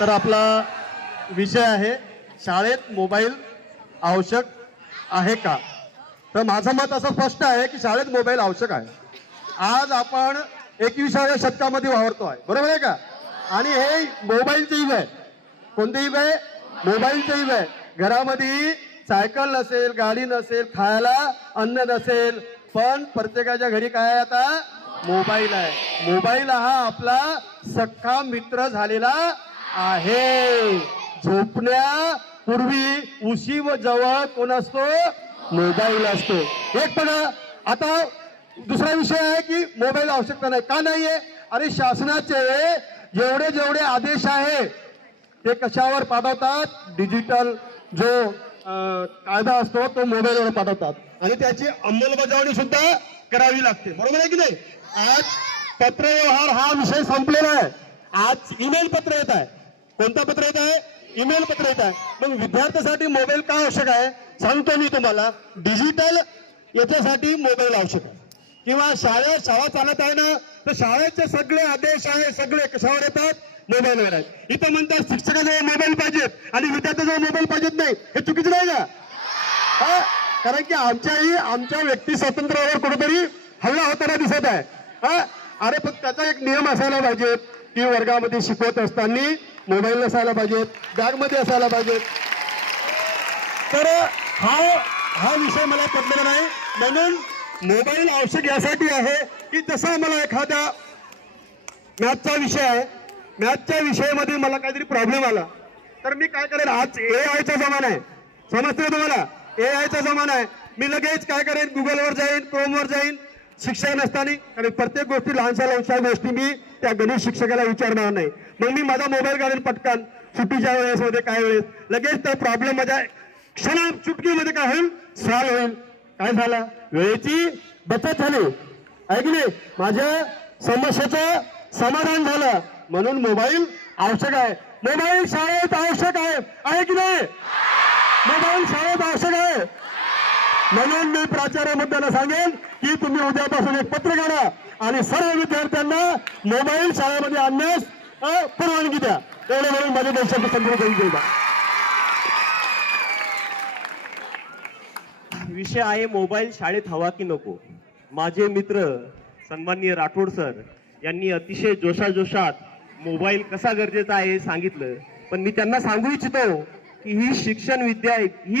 तर आपला विषय आहे शाळेत मोबाईल आवश्यक आहे का? तर माझं मत असं स्पष्ट आहे की शाळेत मोबाईल आवश्यक आहे. आज आपण 21व्या शतकामध्ये वावरतो आहे, बरोबर आहे का? आणि हे मोबाईलचं युग आहे. कोणतं युग आहे? मोबाईलचं युग आहे. घरामध्ये सायकल नसेल, गाडी नसेल, खायला अन्न नसेल, पण प्रत्येकाच्या घरी काय आहे आता? मोबाईल आहे. मोबाईल हा आपला सख्खा मित्र झालेला आहे. झोपण्यापूर्वी उशी व जवळ कोण असतो? मोबाईल असतो. एक पण आता दुसरा विषय आहे की मोबाईल आवश्यकता नाही का? नाहीये. अरे शासनाचे जेवढे जेवढे आदेश आहे ते कशावर पाठवतात? डिजिटल जो कायदा असतो तो मोबाईलवर पाठवतात आणि त्याची अंमलबजावणी सुद्धा करावी लागते, बरोबर आहे की नाही? आज पत्रव्यवहार हा विषय संपलेला आहे. आज ईमेल पत्र येत आहे. कोणतं पत्र येत आहे? ईमेल पत्र येत आहे. मग विद्यार्थ्यांसाठी मोबाईल का आवश्यक आहे सांगतो मी तुम्हाला. डिजिटल याच्यासाठी मोबाईल आवश्यक आहे. किंवा शाळा चालत आहे ना, तर शाळेचे सगळे आदेश आहे सगळे कशावर येतात? मोबाईलवर आहेत. इथं म्हणतात शिक्षकाजवळ मोबाईल पाहिजेत आणि विद्यार्थ्याजवळ मोबाईल पाहिजेत नाही. हे चुकीचं नाही का? कारण की आमच्या व्यक्ती स्वातंत्र्यावर कुठेतरी हल्ला होताना दिसत आहे. अरे पण त्याचा एक नियम असायला पाहिजे की वर्गामध्ये शिकवत असताना मोबाईल नसायला पाहिजेत, बॅगमध्ये असायला पाहिजेत. तर हा विषय मला पटलेला नाही. म्हणून मोबाईल आवश्यक यासाठी आहे की जसं मला एखाद्या मॅथचा विषय आहे, मॅथच्या विषयामध्ये मला काहीतरी प्रॉब्लेम आला तर मी काय करेल? आज AI चा जमाना आहे, समजते तुम्हाला? AI चा जमाना आहे. मी लगेच काय करेन? गुगलवर जाईन, क्रोमवर जाईन. शिक्षक नसताना, कारण प्रत्येक गोष्टी लहानशा गोष्टी मी त्या गणित शिक्षकाला विचारणार नाही. मग मी माझा मोबाईल काढेन पटकन सुट्टीच्या वेळेस मध्ये काय वेळेस लगेच तो प्रॉब्लेम माझ्या चुटकीमध्ये काय होईल? सॉल्व्ह होईल. काय झालं? वेळेची बचत झाली आहे की नाही? माझ्या समस्येचं समाधान झालं. म्हणून मोबाईल आवश्यक आहे. मोबाईल शाळेत आवश्यक आहे की नाही? मोबाईल शाळेत आवश्यक आहे. म्हणून मी प्राचार्य मुद्द्याला सांगेन की तुम्ही उद्यापासून एक पत्र काढा आणि सर्व विद्यार्थ्यांना मोबाईल शाळेमध्ये आणण्यास परवानगी द्या. एवढं म्हणून माझ्या देशाची संपूर्ण देऊ. विषय आहे मोबाईल शाळेत हवा की नको. माझे मित्र सन्माननीय राठोड सर यांनी अतिशय जोशात मोबाईल कसा गरजेचा आहे हे सांगितलं. पण मी त्यांना सांगू इच्छितो की ही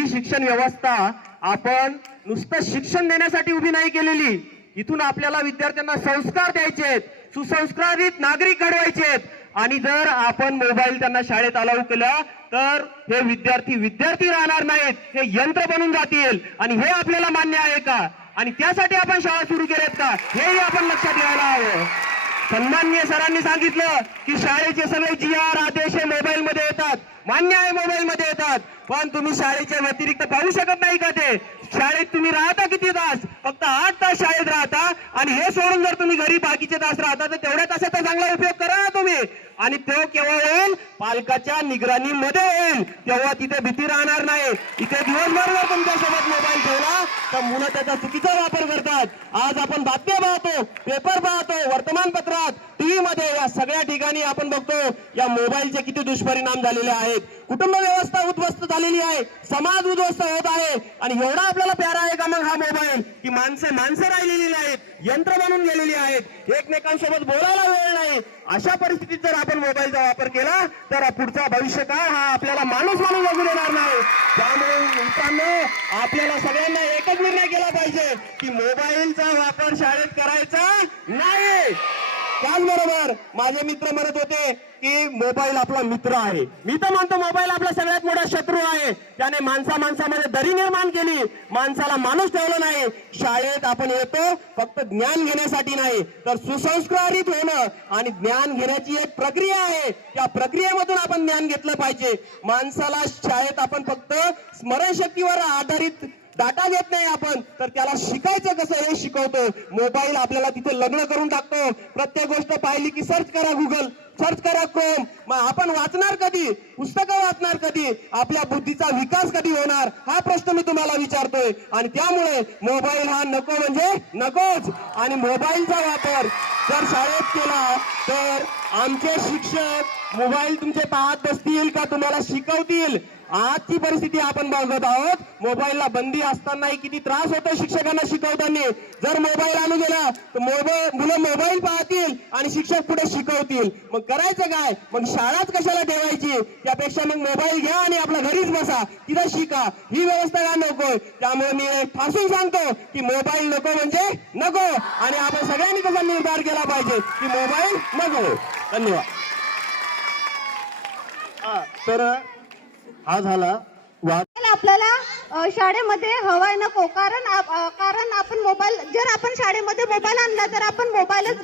शिक्षण व्यवस्था आपण नुसतं शिक्षण देण्यासाठी उभी नाही केलेली. इथून आपल्याला विद्यार्थ्यांना संस्कार द्यायचे आहेत, सुसंस्कारित नागरिक घडवायचे आहेत. आणि जर आपण मोबाईल त्यांना शाळेत अलाउ केला तर हे विद्यार्थी राहणार नाहीत, हे यंत्र बनून जातील. आणि हे आपल्याला मान्य आहे का? आणि त्यासाठी आपण शाळा सुरू केल्यात का? हेही आपण लक्षात घ्यायला हवं. सन्माननीय सरांनी सांगितलं की शाळेचे सगळे GR आदेश हे मोबाईल मध्ये येतात. मान्य आहे, मोबाईल मध्ये येतात. पण तुम्ही शाळेच्या व्यतिरिक्त पाहू शकत नाही का? ते शाळेत तुम्ही राहता किती तास? फक्त 8 तास शाळेत राहता. आणि हे सोडून जर तुम्ही घरी बाकीचे तास राहता तर तेवढ्या तासाचा चांगला उपयोग करा ना तुम्ही. आणि तो केव्हा होईल? पालकाच्या निगराणीमध्ये होईल. तेव्हा तिथे भीती राहणार नाही. इथे दिवसभर जर तुमच्यासोबत मोबाईल ठेवला तर मुलं त्याचा चुकीचा वापर करतात. आज आपण बातम्या पाहतो, पेपर पाहतो, वर्तमानपत्रात, टीव्ही मध्ये, या सगळ्या ठिकाणी आपण बघतो या मोबाईलचे किती दुष्परिणाम झालेले आहेत. कुटुंब व्यवस्था उद्ध्वस्त झालेली आहे, समाज उद्ध्वस्त होत आहे. आणि एवढा आपल्याला प्यारा आहे का मग हा मोबाईल की माणसं राहिलेली नाहीत, यंत्र बनून गेलेली आहेत, एकमेकांसोबत बोलायला वेळ नाही. अशा परिस्थितीत जर आपण मोबाईलचा वापर केला तर पुढचा भविष्य काय हा आपल्याला माणूस जगू देणार नाही. त्यामुळे मित्रांनो, आपल्याला सगळ्यांना एकच निर्णय केला पाहिजे की मोबाईलचा वापर शाळेत करायचा नाही. त्याचबरोबर माझे मित्र म्हणत होते की मोबाईल आपला मित्र आहे. मी तर म्हणतो मोबाईल आपला सगळ्यात मोठा शत्रू आहे. त्याने माणसामध्ये दरी निर्माण केली, माणसाला माणूस ठेवलं नाही. शाळेत आपण येतो फक्त ज्ञान घेण्यासाठी नाही तर सुसंस्कारित होणं आणि ज्ञान घेण्याची एक प्रक्रिया आहे. त्या प्रक्रियेमधून आपण ज्ञान घेतलं पाहिजे. माणसाला शाळेत आपण फक्त स्मरणशक्तीवर आधारित डाटा घेत नाही आपण, तर त्याला शिकायचं कसं हे शिकवतो. मोबाईल आपल्याला तिथे लग्न करून टाकतो. प्रत्येक गोष्ट पाहिली की सर्च करा गुगल, सर्च करा क्रोम. मग आपण वाचणार कधी, पुस्तकं वाचणार कधी, आपल्या बुद्धीचा विकास कधी होणार, हा प्रश्न मी तुम्हाला विचारतोय. आणि त्यामुळे मोबाईल हा नको म्हणजे नकोच. आणि मोबाईलचा वापर जर शाळेत केला तर आमचे शिक्षक मोबाईल तुमचे पाहत बसतील का तुम्हाला शिकवतील. आजची परिस्थिती आपण बघत आहोत. मोबाईलला बंदी असतानाही किती त्रास होतो शिक्षकांना शिकवताना. जर मोबाईल आणू गेला तर मुलं मोबाईल पाहतील आणि शिक्षक पुढे शिकवतील. मग करायचं काय, मग शाळाच कशाला ठेवायची, त्यापेक्षा मग मोबाईल घ्या आणि आपल्या घरीच बसा, तिथं शिका. ही व्यवस्था का नको. त्यामुळे मी ठासून सांगतो की मोबाईल नको म्हणजे नको. आणि आपण सगळ्यांनी त्याचा निर्धार केला पाहिजे की मोबाईल नको. धन्यवाद. तर हा झाला वाद. आपल्याला शाळेमध्ये हवाय नको, कारण आपण मोबाईल, जर आपण शाळेमध्ये मोबाईल आणला तर आपण मोबाईलच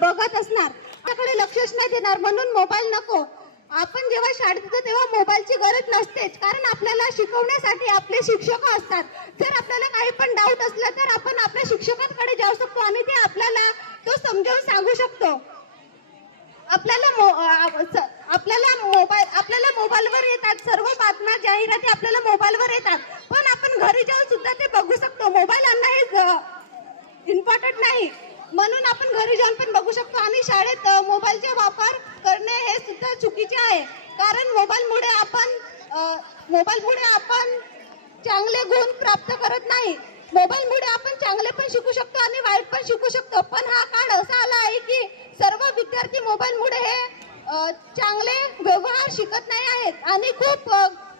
बघत असणार, आपल्याकडे लक्षच नाही देणार. म्हणून मोबाईल नको. आपण जेव्हा शाळेत येतो तेव्हा मोबाईलची गरज नसतेच, कारण आपल्याला शिकवण्यासाठी आपले शिक्षक असतात. जर आपल्याला काही पण डाऊट असला तर आपण आपल्या शिक्षकांकडे जाऊ शकतो आणि ते आपल्याला तो समजावून सांगू शकतो. आपल्याला मोबाईलवर येतात सर्व बातम्या, जाहिराती आपल्याला मोबाईलवर येतात, पण आपण घरी जाऊन सुद्धा ते बघू शकतो. मोबाईल आणणं हे इम्पॉर्टंट नाही, म्हणून आपण घरी जाऊन पण बघू शकतो. आणि शाळेत मोबाईलचा वापर करणे हे सुद्धा चुकीचे आहे, कारण मोबाईलमुळे आपण चांगले गुण प्राप्त करत नाही. मोबाईलमुळे आपण चांगले पण शिकू शकतो आणि वाईट पण शिकू शकतो. पण हा काळ असा आला आहे की सर्व विद्यार्थी मोबाईलमुळे हे चांगले व्यवहार शिकत नाही आहेत आणि खूप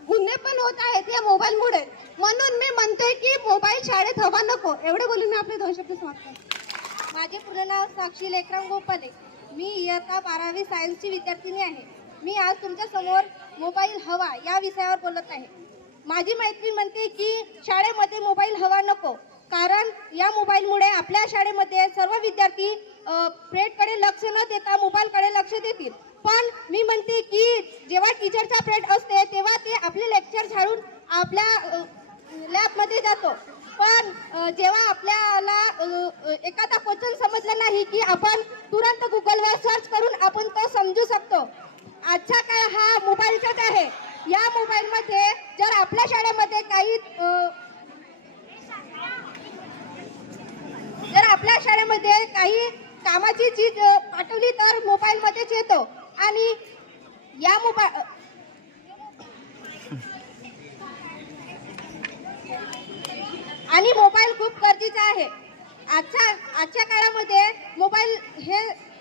गुन्हे पण होत आहेत या मोबाईलमुळे. म्हणून मी म्हणते की मोबाईल शाळेत हवा नको. एवढे बोलून मी आपले 2 शब्द समाप्त करते. माझे पूर्ण नाव साक्षी लेकराम गोपाले. मी इयत्ता 12वी सायन्सची विद्यार्थिनी आहे. मी आज तुमच्या समोर मोबाईल हवा या विषयावर बोलत आहे. माझी मैत्रीण म्हणते की शाळेमध्ये मोबाईल हवा नको, कारण या मोबाईलमुळे आपल्या शाळेमध्ये सर्व विद्यार्थी प्रेडकडे लक्ष न देता मोबाईलकडे लक्ष देतील. पण मी म्हणते की जेव्हा टीचरचा प्रेड असते तेव्हा ते आपले लेक्चर झाडून आपल्या लॅबमध्ये जातो. पण जेव्हा आपल्याला एखादा क्वेश्चन समजला नाही की आपण तुरंत गुगलवर सर्च करून आपण तो समजू शकतो. आजचा काळ हा मोबाईलचाच आहे. या मोबाईलमध्ये जर आपल्या शाळेमध्ये काही कामाची चीज पाठवली तर मोबाईलमध्येच येतो. आणि या मोबाईल खूप गरजेचा आहे. आजच्या काळामध्ये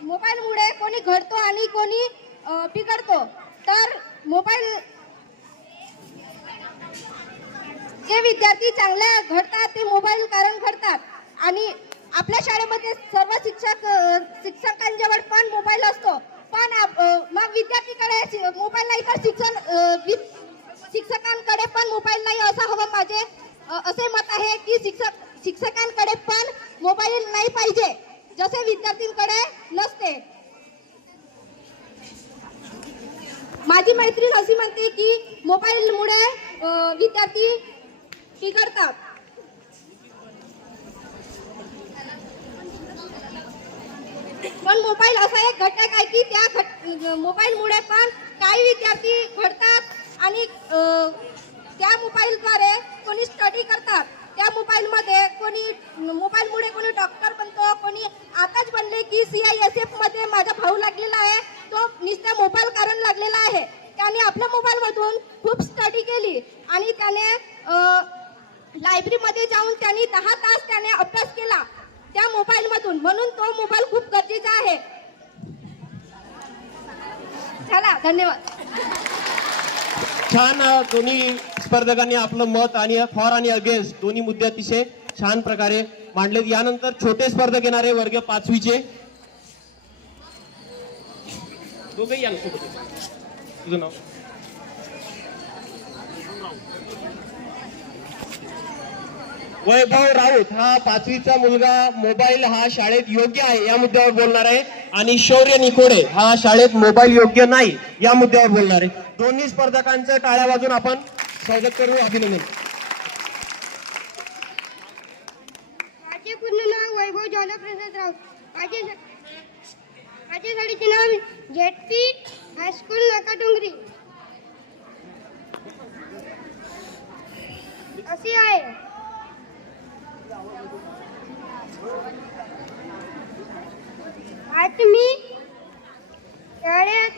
मोबाईलमुळे कोणी घडतो आणि कोणी बिघडतो. तर मोबाईल जे विद्यार्थी चांगल्या घडतात ते मोबाईल कारण घडतात. आणि आपल्या शाळेमध्ये सर्व शिक्षकांजवळ पण मोबाईल असतो, पण मग विद्यार्थीकडे मोबाईल नाही तर शिक्षकांकडे पण मोबाईल नाही असं हवं. माझे असे मत आहे की शिक्षकांकडे पण मोबाईल नाही पाहिजे, जसे विद्यार्थ्यांकडे नसते. माझी मैत्रीण अशी म्हणते की मोबाईलमुळे विद्यार्थी बिघडतात. पण मोबाईल असा एक घटक आहे की त्या मोबाईलमुळे पण काही विद्यार्थी घडतात आणि त्या मोबाईलद्वारे कोणी स्टडी करतात. त्या मोबाईलमुळे कोणी डॉक्टर बनतो, कोणी आताच बनले की CISF मध्ये माझा भाऊ लागलेला आहे, तो नुसत्या मोबाईल कारण लागलेला आहे. त्याने आपल्या मोबाईलमधून खूप स्टडी केली आणि त्याने लायब्ररीमध्ये जाऊन त्यांनी 10 तास त्याने अभ्यास केला त्या मोबाईलमधून. म्हणून तो मोबाईल खूप गरजेचा आहे. चला, धन्यवाद. छान. दोन्ही स्पर्धकांनी आपलं मत आणि फॉर आणि अगेन्स्ट दोन्ही मुद्दे अतिशय छान प्रकारे मांडलेत. यानंतर छोटे स्पर्धक येणारे वर्ग 5वीचे. दोघेही या सोबत. तुझं नाव? वैभव राऊत हा 5वीचा मुलगा. मोबाईल हा शाळेत योग्य आहे या मुद्द्यावर बोलणार आहे. आणि शौर्य निकोडे हा शाळेत मोबाईल योग्य नाही या मुद्द्यावर बोलणार आहे. दोन्ही स्पर्धकांचं टाळ्या वाजून आपण स्वागत करू. अभिनंदन. ज्वालाप्रसाद राऊत. माझ्या शाळेचे नाव जेटपी हायस्कूल नाकाडोंगरी असे आहे. आज मी शाळेत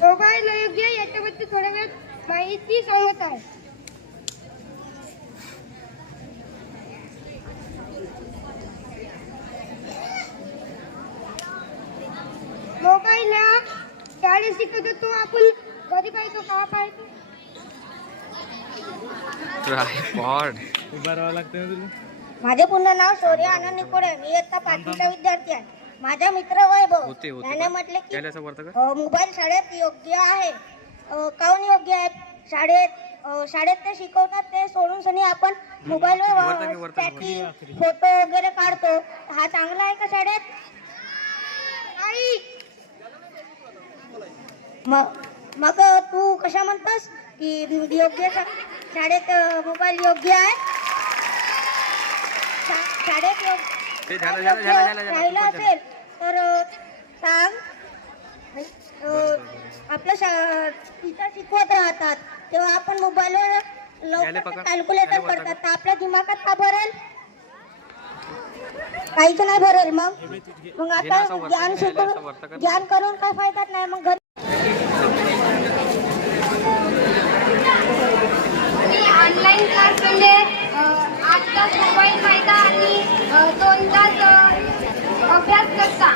मोबाईल योग्य याच्याबद्दल थोड्या वेळ माहिती सांगत आहे. मोबाईल हा शाळेत शिकवतो तो आपण घरी पाहतो का पाहतो. माझे पूर्ण नाव शौर्य आनंद निकोडे. मी इयत्ता 5वीचा विद्यार्थी आहे. माझा मित्र वैभव त्याने म्हटले की मोबाईल शाळेत योग्य आहे. काऊन योग्य आहे? शाळेत ते शिकवतात ते सोडून सनी आपण मोबाईलवर चॅटिंग फोटो वगैरे काढतो. हा चांगला आहे का शाळेत? मग तू कशा म्हणतोस की योग्य शाळेत मोबाईल योग्य आहे? शाळेत राहिलं असेल तर सांग. आपलं टीचर शिकवत राहतात तेव्हा आपण मोबाईलवर लवकर कॅल्क्युलेटर करतात तर आपल्या दिमागात का भरेल? काहीच नाही भरेल. मग आता ज्ञान करून काय फायदा नाही. मग ऑनलाईन क्लास म्हणजे 8 तास मोबाईल पाहता आणि 2 तास अभ्यास करता.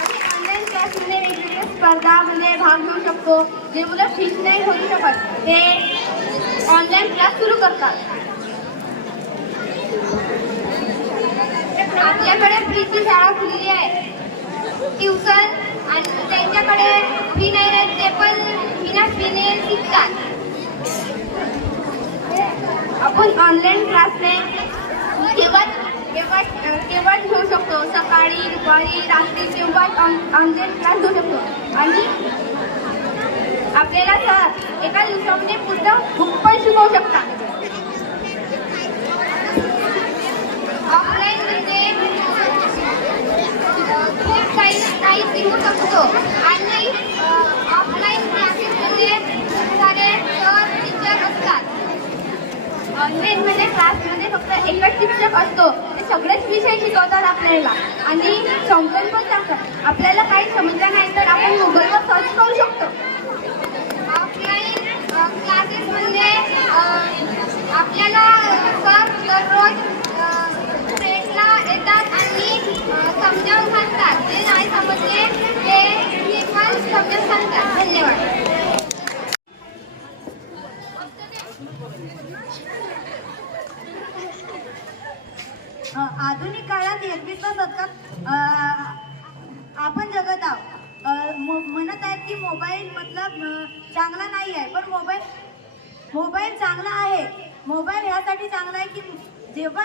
आणि ऑनलाईन क्लासमध्ये वेगवेगळ्या स्पर्धामध्ये भाग घेऊ शकतो. जे मुलं ठीक नाही होऊ शकत ते ऑनलाईन क्लास सुरू करतात. आपल्याकडे फ्रीची शाळा खुलली आहे. ट्युशन आणि त्यांच्याकडे फी नाही राहत ते पण बिना फीने शिकतात. आपण ऑनलाईन क्लासने केव्हा घेऊ शकतो. सकाळी दुपारी रात्री केव्हा ऑनलाईन क्लास घेऊ शकतो. आणि आपल्याला एका दिवसामध्ये पूर्ण बुक पण शिकवू शकतात. ऑफलाईन म्हणजे खूप काही शिकू शकतो. आणि ऑफलाईन क्लासेसमध्ये सारे सर टीचर असतात. ऑनलाईन मध्ये क्लासमध्ये फक्त एकच शिक्षक असतो. ते सगळेच विषय शिकवतात आपल्याला आणि समजून पण सांगतात. आपल्याला काही समजलं नाही तर आपण गुगलवर सर्च करू शकतो. ऑफलाईन क्लासेस म्हणजे आपल्याला सर दररोज फ्रेंडला येतात आणि समजावून सांगतात. जे नाही समजले ते पण समजावून सांगतात. धन्यवाद. आधुनिक काळात 21व्या शतकात आपण जगत आहोत. म्हणत आहेत की मोबाईल मतलब चांगला नाही आहे. पण मोबाईल चांगला आहे. मोबाईल यासाठी चांगला आहे की जेव्हा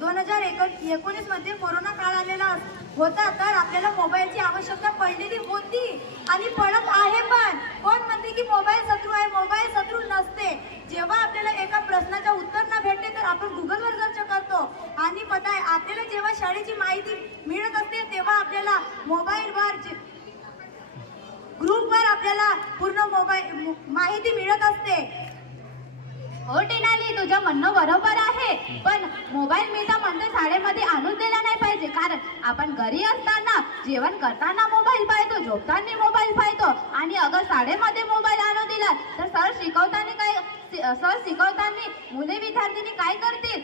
2019 मध्ये कोरोना काळ आलेला होता तर आपल्याला मोबाईलची आवश्यकता पडलेली होती आणि पडत आहे. पण कोण म्हणते की मोबाईल शत्रू आहे? मोबाईल शत्रू नसते. जेव्हा आपल्याला एका प्रश्नाचं उत्तर न भेटते तर आपण गुगलवर सर्च करतो. आणि पता आहे आपल्याला जेव्हा शाळेची माहिती मिळत असते तेव्हा आपल्याला मोबाईलवर ग्रुपवर आपल्याला पूर्ण माहिती मिळत असते. हो टेनाली, तुझं म्हणणं बरोबर आहे. पण मोबाईल मी तर म्हणते शाळेमध्ये आणून दिला नाही पाहिजे. कारण आपण घरी असताना जेवण करताना मोबाईल पाहतो, झोपताना मोबाईल पाहतो. आणि अगर शाळेमध्ये मोबाईल आणून दिला तर सर शिकवताना मुले विद्यार्थ्यांनी काय करतील?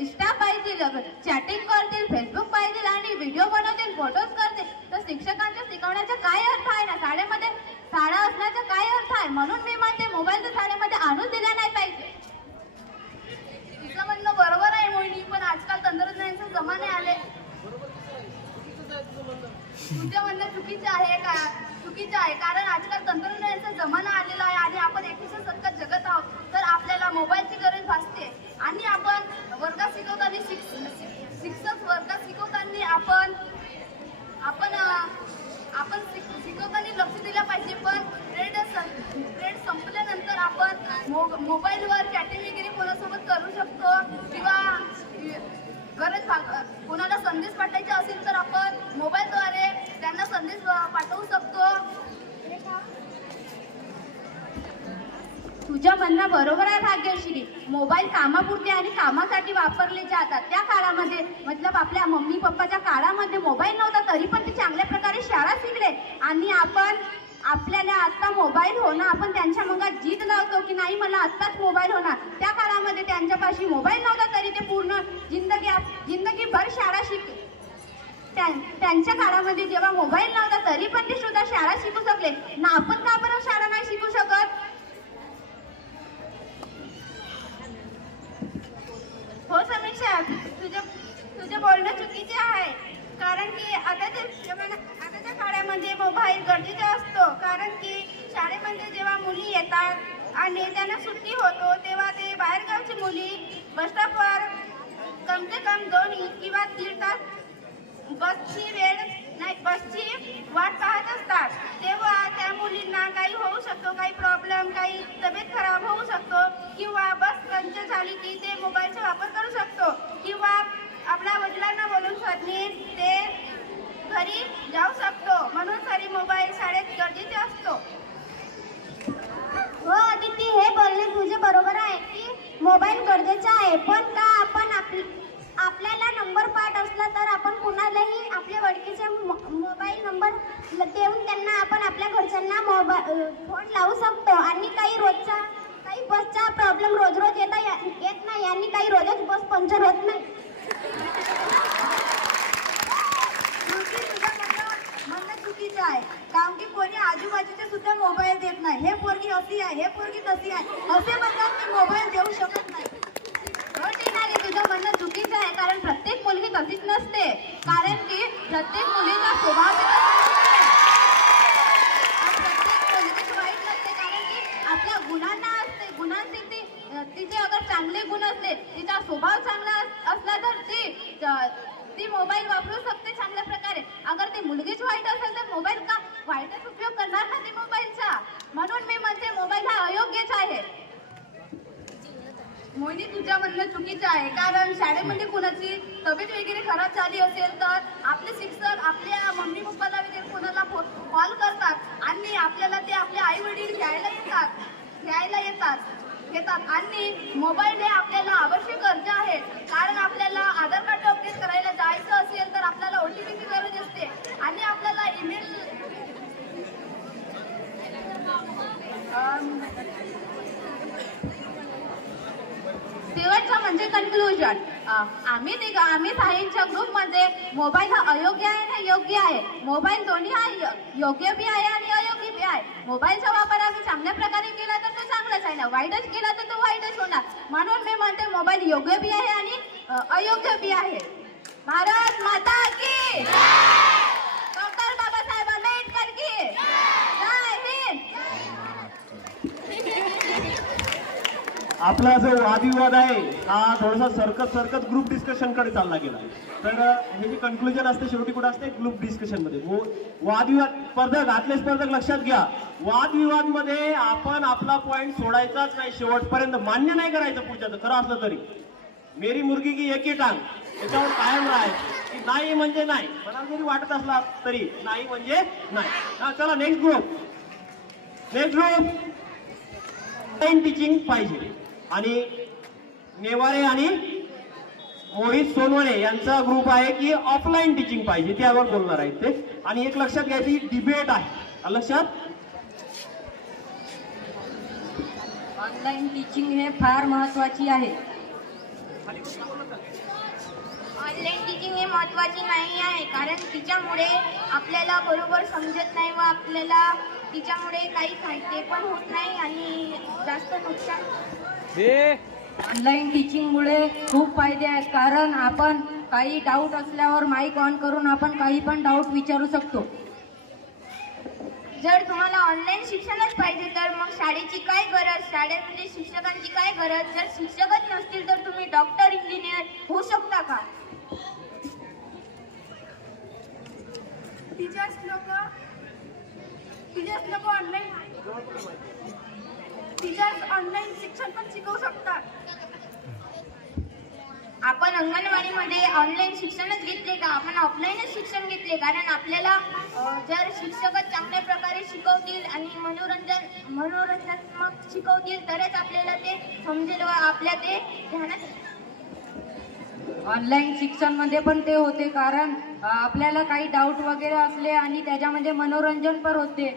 इंस्टा पाहतील, चॅटिंग करतील, फेसबुक पाहतील आणि व्हिडिओ बनवतील, फोटोज करतील. तर शिक्षकांच्या शिकवण्याचा काय अर्थ आहे ना? शाळेमध्ये शाळा असण्याचा काय अर्थ आहे? म्हणून मी म्हणते मोबाईल तर शाळेमध्ये आणून दिला नाही पाहिजे. तुझं म्हणणं बरोबर आहे मोहिनी. पण आजकाल तंत्रज्ञानाचे जमाने आले. तुझं म्हणणं चुकीचं आहे कारण आजकाल तंत्रज्ञानाचा जमाना आलेला आहे आणि आपण 21व्या शतकात जगत आहोत. तर आपल्याला मोबाईलची गरज भासते. आणि आपण वर्गात शिकवताना शिक्षक वर्गात शिकवताना आपण शिकवताना लक्ष दिलं पाहिजे. पण ग्रेड संपल्यानंतर तर आपण मोबाईलवर चॅटिंग वगैरे कोणासोबत करू शकतो किंवा कोणाला संदेश पाठवायचा असेल तर आपण मोबाईलद्वारे त्यांना संदेश पाठवू शकतो. तुझं म्हणणं बरोबर आहे भाग्यश्री. मोबाईल कामापुरते आणि कामासाठी वापरले जातात. त्या काळामध्ये मतलब आपल्या मम्मी पप्पाच्या काळामध्ये मोबाईल नव्हता तरी पण ते चांगल्या प्रकारे शाळा शिकले आणि आपल्याला आता मोबाईल होणं आपण त्यांच्या मनात जिद लावतो की नाही मला आत्ताच मोबाईल होणार. त्या काळामध्ये त्यांच्यापाशी मोबाईल नव्हता तरी ते पूर्ण जिंदगीभर शाळा त्यांच्या काळामध्ये जेव्हा मोबाईल नव्हता तरी पण ते सुद्धा शाळा शिकू शकले ना. आपण का बरं शाळा नाही शिकू शकत? हो समीक्षा, तुझं बोलणं चुकीचे आहे. कारण की आताच्या काळामध्ये मोबाईल गरजेचा असतो. कारण की शाळेमध्ये जेव्हा मुली येतात आणि त्यांना सुट्टी होतो तेव्हा ते बाहेरगावची मुली बसस्टॉपवर कम से कम 2 किंवा 3 तास बसची वाट पाहत असतात. तेव्हा त्या मुलींना काही होऊ शकतो, काही प्रॉब्लेम, काही तब्येत खराब होऊ शकतो किंवा बस पंक्चर झाली की ते मोबाईलचा वापर करू शकतो किंवा आपल्या वडिलांना बोलून ते घरी जाऊ शकतो. म्हणून तरी मोबाईल शाळेत गरजेचा असतो. हो आदिती, हे बोलणे तुझे बरोबर आहे की मोबाईल गरजेचा आहे. पण का आपण आपल्याला नंबर पाठ असला तर आपण कुणालाही आपल्या ओळखीचे मोबाईल नंबर देऊन त्यांना आपण आपल्या घरच्यांना फोन लावू शकतो. आणि काही बसचा प्रॉब्लेम रोज येत नाही आणि काही रोजच बस पंक्चर होत नाही. म्हणणं चुकीचं आहे. कारण की कोणी आजूबाजूचे सुद्धा मोबाईल देत नाही. हे पोरगी अशी आहे, हे पोरगी तशी आहे असे म्हणतात की मोबाईल देऊ शकत नाही. हो ठीक आहे, तुझं म्हणणं चुकीचं आहे. कारण प्रत्येक मुलगी तशीच नसते. कारण की प्रत्येक मुलीचा स्वभाव प्रत्येक मुलगीच वाईट नसते. कारण की आपल्या गुणांना असते. गुणांचे तिचे अगर चांगले गुण असले, तिचा स्वभाव चांगला असला तर ती मोबाईल वापरू शकते चांगल्या प्रकारे. अगर ती मुलगीच वाईट असेल तर मोबाईल का वाईटच उपयोग करणार ना ती मोबाईलचा. म्हणून मी म्हणते मोबाईल हा अयोग्यच आहे. मोहिनी, तुझं म्हणणं चुकीचं आहे. कारण शाळेमध्ये कुणाची तब्येत वगैरे खराब झाली असेल तर आपले शिक्षक आपल्या मम्मी पप्पाला वगैरे कोणाला कॉल करतात आणि आपल्याला ते आपले आई वडील घ्यायला येतात आणि मोबाईल हे आपल्याला आवश्यक गरज आहे. कारण आपल्याला आधार कार्ड अपडेट करायला जायचं असेल तर आपल्याला OTPची गरज असते आणि आपल्याला ईमेल शेवटचं म्हणजे कन्क्लुजन. आम्ही सायन्सच्या ग्रुपमध्ये मोबाईल हा अयोग्य आहे ना योग्य आहे. मोबाईल दोन्ही हा योग्य बी आहे आणि अयोग्य बी आहे. मोबाईलचा वापर आम्ही चांगल्या प्रकारे केला तर तो चांगलाच आहे ना, वाईटच केला तर तो वाईटच होणार. म्हणून मी म्हणते मोबाईल योग्य बी आहे आणि अयोग्य बी आहे. भारत माता की डॉक्टर बाबासाहेब आंबेडकर की जय हिंद. आपला जो वादविवाद आहे हा थोडासा सरकत ग्रुप डिस्कशन कडे चालला गेला. तर हे जे कन्क्लुजन असते शेवटी कुठे असते ग्रुप डिस्कशन मध्ये. वादविवाद स्पर्धक लक्षात घ्या, वादविवाद मध्ये आपण आपला पॉइंट सोडायचाच नाही शेवटपर्यंत. मान्य नाही करायचं पुढच्याचं खरं असलं तरी. मेरी मुर्गी की एक ही टांग याच्यावर कायम राहायचं की नाही म्हणजे नाही. मला जरी वाटत असला तरी नाही म्हणजे नाही. चला नेक्स्ट ग्रुप ऑनलाईन टीचिंग पाहिजे. आणि नेवारे आणि मोहित सोनवणे यांचा ग्रुप आहे की ऑफलाईन टीचिंग पाहिजे, त्यावर बोलणार आहेत ते. आणि एक लक्षात घ्यायची डिबेट आहे लक्षात. ऑनलाईन टीचिंग हे फार महत्वाची आहे. ऑनलाईन टीचिंग हे महत्त्वाची नाही आहे. कारण तिच्यामुळे आपल्याला बरोबर समजत नाही व आपल्याला तिच्यामुळे काही फायदे पण होत नाही आणि जास्त नुकसान. ऑनलाईन टीचिंगमुळे खूप फायदे आहेत. कारण आपण काही डाऊट असल्यावर माईक ऑन करून आपण काही पण डाऊट विचारू शकतो. जर तुम्हाला ऑनलाईन शिक्षणच पाहिजे तर मग शाळेची काय गरज, शाळेमध्ये शिक्षकांची काय गरज. जर शिक्षकच नसतील तर तुम्ही डॉक्टर, इंजिनियर होऊ शकता का? टीचर्स लोक ऑनलाईन टीचर्स ऑनलाईन शिक्षण पण शिकवू शकतात. आपण अंगणवाडीमध्ये ऑनलाईन शिक्षणच घेतले का? आपण ऑफलाईनच शिक्षण घेतले. कारण आपल्याला जर शिक्षकच चांगल्या प्रकारे शिकवतील आणि मनोरंजनात्मक शिकवतील तरच आपल्याला ते समजेल व आपल्या ते ध्यानात. ऑनलाईन शिक्षणमध्ये पण ते होते कारण आपल्याला काही डाऊट वगैरे असले आणि त्याच्यामध्ये मनोरंजन पण होते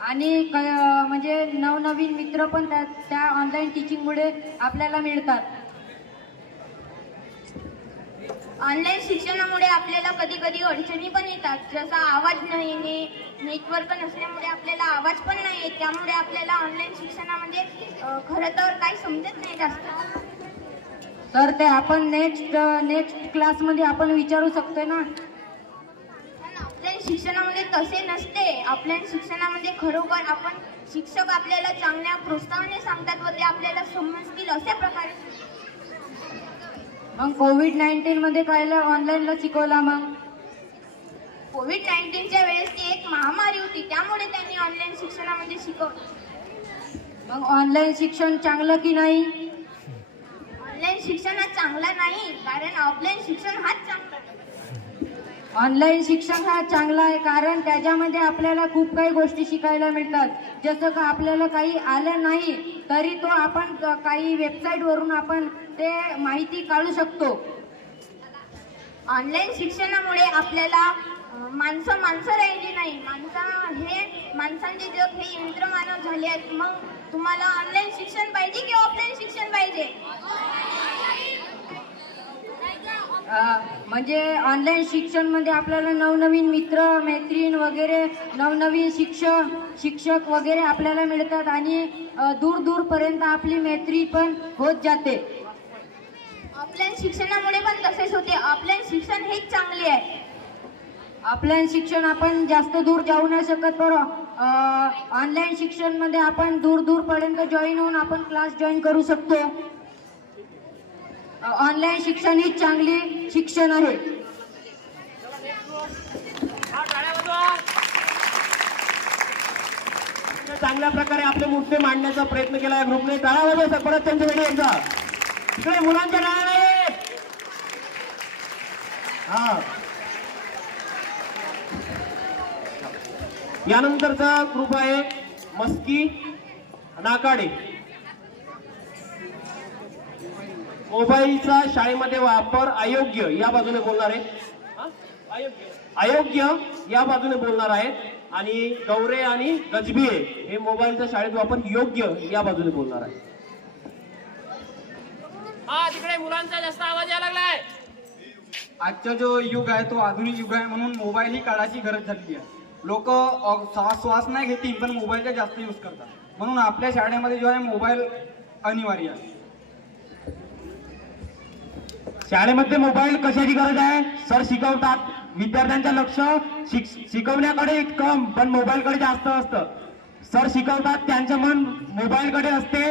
आणि म्हणजे नवनवीन मित्र पण त्या ऑनलाईन टीचिंगमुळे आपल्याला मिळतात. ऑनलाईन शिक्षणामुळे आपल्याला कधी कधी अडचणी पण येतात. जसा आवाज नाही येणे, नेटवर्क नसल्यामुळे आपल्याला आवाज पण नाही येत. त्यामुळे आपल्याला ऑनलाईन शिक्षणामध्ये खरं तर काही समजत नाही जास्त. तर ते आपण नेक्स्ट क्लासमध्ये आपण विचारू शकतो ना. ऑफलाईन शिक्षणामध्ये तसे नसते. ऑफलाईन शिक्षणामध्ये खरोखर आपण शिक्षक आपल्याला चांगल्या प्रोत्साहाने सांगतात व ते आपल्याला समजतील अशा प्रकारे. मग कोविड-19 मध्ये काय ऑनलाईनला शिकवला? मग कोविड-19च्या वेळेस ती एक महामारी होती त्यामुळे त्यांनी ऑनलाईन शिक्षणामध्ये शिकवलं. मग ऑनलाईन शिक्षण चांगलं की नाही? ऑनलाईन शिक्षण हा चांगला नाही कारण ऑफलाईन शिक्षण हाच चांगला. ऑनलाईन शिक्षण हा चांगला आहे कारण त्याच्यामध्ये आपल्याला खूप काही गोष्टी शिकायला मिळतात. जसं का आपल्याला काही आलं नाही तरी तो आपण काही वेबसाईटवरून आपण ते माहिती काढू शकतो. ऑनलाईन शिक्षणामुळे आपल्याला माणसं राहिली नाही. माणसांचे जग हे यंत्रमानव झाले आहेत. मग तुम्हाला ऑनलाईन शिक्षण पाहिजे की ऑफलाईन शिक्षण पाहिजे? म्हणजे ऑनलाईन शिक्षण मध्ये आपल्याला नवनवीन मित्र मैत्रीण वगैरे नवनवीन शिक्षक वगैरे आपल्याला मिळतात आणि दूर पर्यंत आपली मैत्री पण होत जाते. ऑफलाईन शिक्षणामुळे पण तसेच होते. ऑफलाईन शिक्षण हेच चांगले आहे. ऑफलाईन शिक्षण आपण जास्त दूर जाऊ नाही शकत पण ऑनलाईन शिक्षण मध्ये आपण दूर पर्यंत जॉईन होऊन आपण क्लास जॉईन करू शकतो. ऑनलाईन शिक्षण ही चांगली शिक्षण आहे. चांगल्या प्रकारे आपले मुद्दे मांडण्याचा प्रयत्न केला या ग्रुपने. टाळा वाजवा परत त्यांच्या वेळी एकदा. तिकडे मुलांच्या टाळा नाही. हा, यानंतरचा ग्रुप आहे मस्की नाकाडे. मोबाईलचा शाळेमध्ये वापर अयोग्य या बाजूने बोलणार आहे. अयोग्य या बाजूने बोलणार आहे आणि गौरे आणि गजबिये हे मोबाईलचा शाळेत वापर योग्य या बाजूने बोलणार आहे. हा, तिकडे मुलांचा जास्त आवाज यायला लागलाय. आजचा जो युग आहे तो आधुनिक युग आहे म्हणून मोबाईल ही काळाची गरज झालेली आहे. लोक श्वास नाही घेतील पण मोबाईलचा जास्त यूज करतात. म्हणून आपल्या शाळेमध्ये जो आहे मोबाईल अनिवार्य आहे. शाळेमध्ये मोबाईल कशाची गरज आहे? सर शिकवतात, विद्यार्थ्यांचं लक्ष शिकवण्याकडे कम पण मोबाईलकडे जास्त असतं. सर शिकवतात, त्यांचं मन मोबाईलकडे असते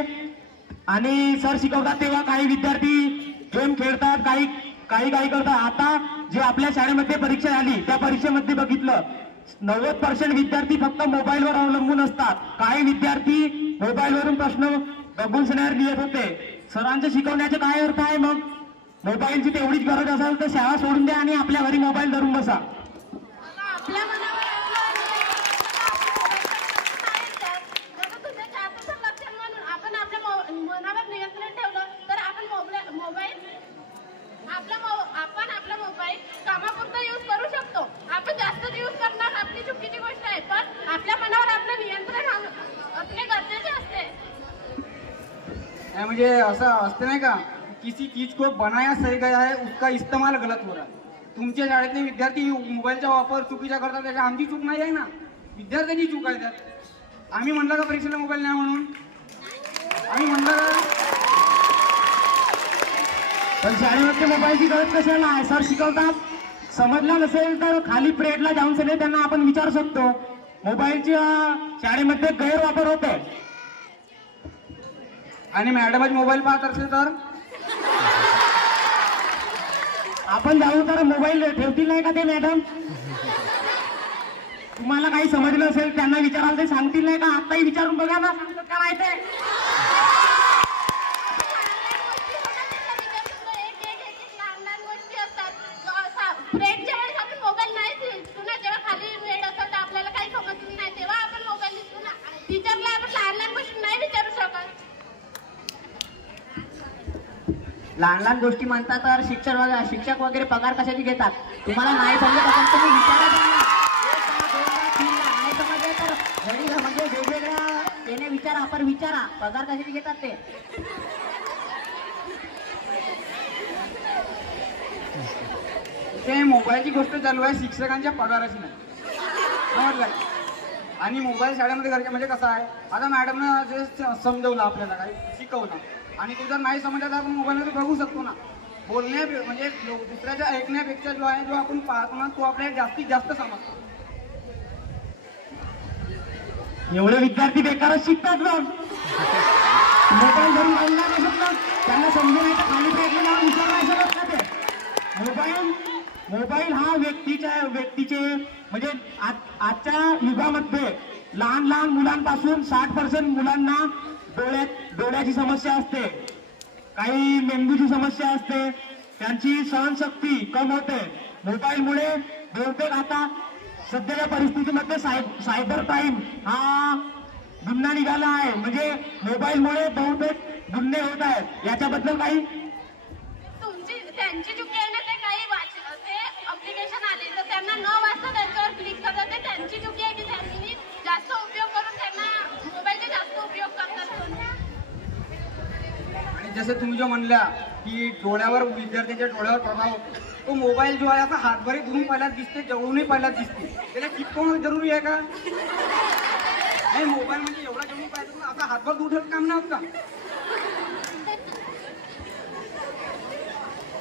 आणि सर शिकवतात तेव्हा काही विद्यार्थी गेम खेळतात, काही करतात. आता जे आपल्या शाळेमध्ये परीक्षा झाली त्या परीक्षेमध्ये बघितलं 90% विद्यार्थी फक्त मोबाईलवर अवलंबून असतात. काही विद्यार्थी मोबाईलवरून प्रश्न बघून सण्यावर लिहित होते. सरांचं शिकवण्याचे काय अर्थ आहे? मग मोबाईलची तेवढीच गरज असेल तर शाळा सोडून द्या आणि आपल्या घरी मोबाईल धरून बसा. आपल्या मनावर म्हणून आपण आपल्या मनावर नियंत्रण ठेवलं तर आपण आपला मोबाईल कामापुरता यूज करू शकतो. आपण जास्त यूज करणार आपली चुकीची गोष्ट आहे पण आपल्या मनावर आपलं नियंत्रण असणे गरजेचे असते. म्हणजे असं असते नाही का, किसी चीज को बनाया सही गया है उसका इस्तेमाल गलत हो रहा है. तुमच्या शाळेतले विद्यार्थी मोबाईलचा वापर चुकीचा करतात त्याची आमची चूक नाही आहे ना, विद्यार्थ्यांची चूक आहे त्यात. आम्ही म्हणलं का परीक्षेला मोबाईल नाही म्हणून? आम्ही म्हणलं का? पण शाळेमध्ये मोबाईलची गरज कशाला आहे? सर शिकवतात, समजलं नसेल तर खाली प्रेडला जाऊन सगळे त्यांना आपण विचारू शकतो. मोबाईलच्या शाळेमध्ये गैरवापर होतोय आणि मॅडमच मोबाईल पाहत असले तर आपण जाऊ तर मोबाईल ठेवतील नाही का ते मॅडम? तुम्हाला काही समजलं असेल त्यांना विचाराल ते सांगतील नाही का? आताही विचारून बघा ना, सांगतात का नाही ते? लहान लहान गोष्टी म्हणतात तर शिक्षक वगैरे पगार कशाची घेतात तुम्हाला नाही समजत असेल तुम्ही विचारा त्यांना. 1, 2, 3 नाही समजले तर घरी म्हणजे वेगवेगळ्या त्याने विचारा आपण विचारा पगार कशाची घेतात ते. ते मोबाईलची गोष्ट चालू आहे, शिक्षकांच्या पगाराची नाही. समजलं? आणि मोबाईल शाळेमध्ये घरच्या म्हणजे कसं आहे, आता मॅडमनं जे समजवलं आपल्याला काही शिकवलं आणि तू जर नाही समजलं तर आपण मोबाईलमध्ये बघू शकतो ना. बोलण्या म्हणजे दुसऱ्याच्या ऐकण्यापेक्षा जो आहे जो आपण पाहतो ना तो आपल्याला जास्तीत जास्त समजतो. एवढे विद्यार्थी बेकारच शिकतात मग. मोबाईल घरी बोलणार नसत ना त्यांना समजून नाही तर खाली फेकलेला विचारायचं नसतं ते. मोबाईल हा व्यक्तीचे म्हणजे आजच्या युगामध्ये लहान लहान मुलांपासून 60% मुलांना डोळ्याची समस्या असते, काही मेंदूची समस्या असते, त्यांची सहनशक्ती कम होते. मोबाईलमुळे बहुतेक आता सध्याच्या परिस्थितीमध्ये सायबर क्राईम हा गुन्हा निघाला आहे. म्हणजे मोबाईलमुळे बहुतेक गुन्हे होत आहेत. याच्याबद्दल काही त्यांची चुकी आहे ना, ते काही अप्लिकेशन आले तर त्यांना न वाचता त्यांच्यावर क्लिक करतात. ते त्यांची चुकी आहे की त्यांनी जास्त उपयोग करून त्यांना मोबाईलचे जास्त उपयोग करतात. आणि जसं तुम्ही जो म्हणल्या की डोळ्यावर विद्यार्थ्यांच्या डोळ्यावर प्रभाव होतो, तो मोबाईल जो आहे असा हातभरी धुवून पहिल्याच दिसते, जवळूनही पहिल्याच दिसते. त्याला चिपकवणं जरुरी आहे का? नाही, मोबाईल म्हणजे एवढा जवळून पाहिजे आता हातभर धुवून काम नाही होत का?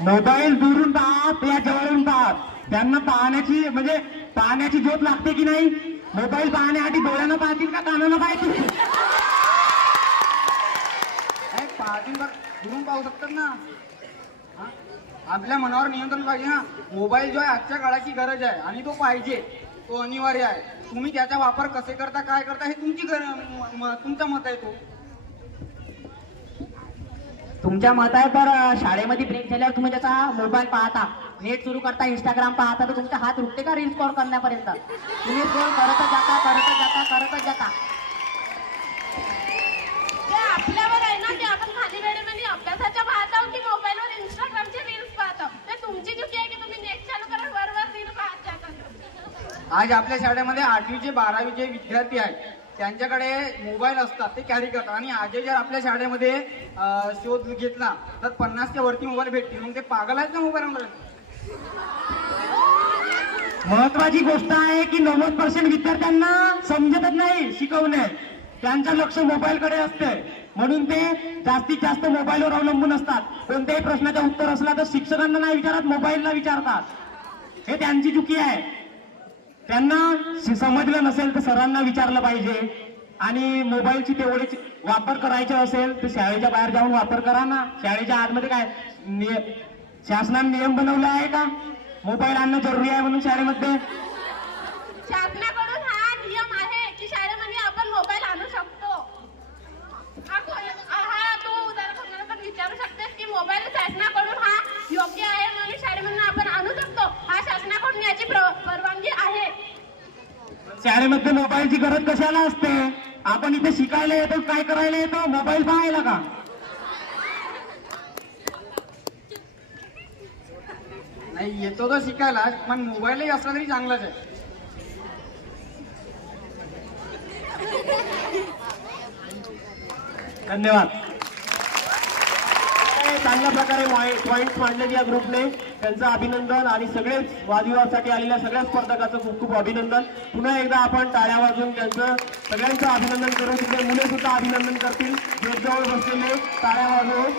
मोबाईल दुरून पाहत या जवळून पाहत त्यांना पाहण्याची झोप लागते की नाही. मोबाईल पाहण्यासाठी डोळ्यानं पाहतील का कानानं पाहतील? पाहतील बघ, दुरून पाहू शकतात ना. आपल्या मनावर नियंत्रण पाहिजे ना. मोबाईल जो आहे आजच्या काळाची गरज आहे आणि तो पाहिजे, तो अनिवार्य आहे. तुम्ही त्याचा वापर कसे करता काय करता हे तुमचं मत आहे. तो तुमच्या मत आहे. तर शाळेमध्ये ब्रेक झाल्यावर तुम्ही त्याचा मोबाईल पाहता, नेट सुरू करता, इंस्टाग्राम पाहता तर तुमचा हात रुकते का रील स्क्रॉल करण्यापर्यंत? तुम्ही स्क्रॉल करतच जाता. ते आपल्यावर आहे ना की आपण खाली वेळेमध्ये अभ्यासाच्या पाहत आहोत की मोबाईलवर इंस्टाग्रामचे रील्स पाहत आहोत. ते तुमची चुकी आहे की तुम्ही नेट चालू करून वर रील पाहत जातात. आज आपल्या शाळेमध्ये 8वी 12वी विद्यार्थी आहेत, त्यांच्याकडे मोबाईल असतात, ते कॅरी करतात. आणि आज जर आपल्या शाळेमध्ये शोध घेतला तर 50च्या वरती मोबाईल भेटतील. मग ते पागल आहेत ना मोबाईल. महत्वाची गोष्ट आहे की 90% विद्यार्थ्यांना समजतच नाही शिकवणे. त्यांचं लक्ष मोबाईलकडे असते म्हणून ते जास्तीत जास्त मोबाईलवर अवलंबून असतात. कोणत्याही प्रश्नाचं उत्तर असला तर शिक्षकांना नाही विचारत, मोबाईलला विचारतात. हे त्यांची चुकी आहे. त्यांना समजलं नसेल तर सरांना विचारलं पाहिजे. आणि मोबाईलची तेवढेच वापर करायचा असेल तर शाळेच्या बाहेर जाऊन वापर करा ना. शाळेच्या आतमध्ये काय शासनाने नियम बनवला आहे का मोबाईल आणणं जरुरी आहे म्हणून शाळेमध्ये? शासनाकडून हा नियम आहे की शाळेमध्ये आपण मोबाईल आणू शकतो. तू कोणाला पण विचारू शकतेस की मोबाईल शासनाकडून हा योग्य आहे म्हणून शाळेमध्ये आपण आणू शकतो. हा शासनाकडून याची परवानगी आहे. शाळेमध्ये मोबाईलची गरज कशाला असते? आपण इथे शिकायला येतो, काय करायला येतो? मोबाईल पाहायला का? नाही, येतो तो शिकायला, पण मोबाईलही असला तरी चांगलाच आहे. धन्यवाद. चांगल्या प्रकारे पॉइंट मांडले या ग्रुपने, त्यांचं अभिनंदन. आणि सगळेच वादविवादासाठी आलेल्या सगळ्या स्पर्धकांचं खूप खूप अभिनंदन. पुन्हा एकदा आपण टाळ्या वाजवून त्यांचं सगळ्यांचं अभिनंदन करू. तिथे मुले सुद्धा अभिनंदन करतील गेटजवळ बसलेले टाळ्या वाजवून.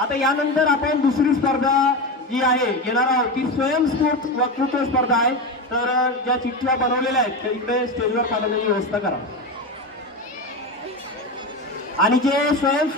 आता यानंतर आपण दुसरी स्पर्धा जी आहे घेणार आहोत ती स्वयंस्फूर्त वक्तृत्व स्पर्धा आहे. तर ज्या चिठ्ठ्या बनवलेल्या आहेत त्या इकडे स्टेजवर पाठवण्याची व्यवस्था करा. आणि जे स्वयं